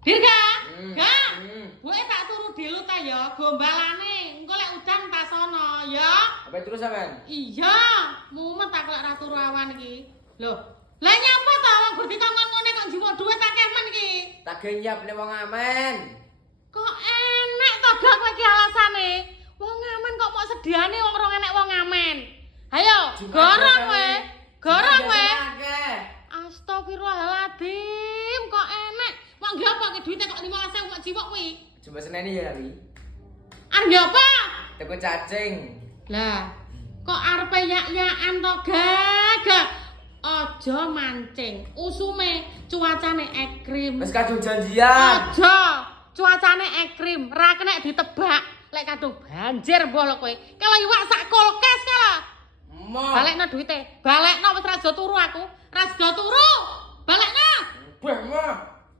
Dirga, gak? Gue tak turu dilu ta ya, gombalane. Engko lek udan tak sono ya. Apa terus sampean? Iya, mumet tak lek ra turu awan iki. Loh, lah nyapa ta wong gur dikongkon ngene kok njiwok dhuwit akeh men iki? Tak ge nyiapne wong amen. Kok enek to gak kowe iki alasane? Wong amen kok mau sediane wong ora enek wong amen. Ayo, gorong kowe. Gorong kowe. Astagfirullahaladzim, kok enek. Wong nggih apa ki duwite kok 15.000 kok jiwok kuwi? Coba seneni ya kali. Arep nggih apa? Teko cacing. Lah, kok arepe yak-yakan to, Gagak? Aja mancing. Usume cuacane ekrim. Wis kadung janjian. Aja. Cuacane ekrim, ra kena ditebak. Lek kadung banjir mbah lho kowe. Kalau iwak sak kulkas kala. Mo. Balekno duwite. Balekno wis ra do turu aku. Ra do turu. Balekno. Beh, mo.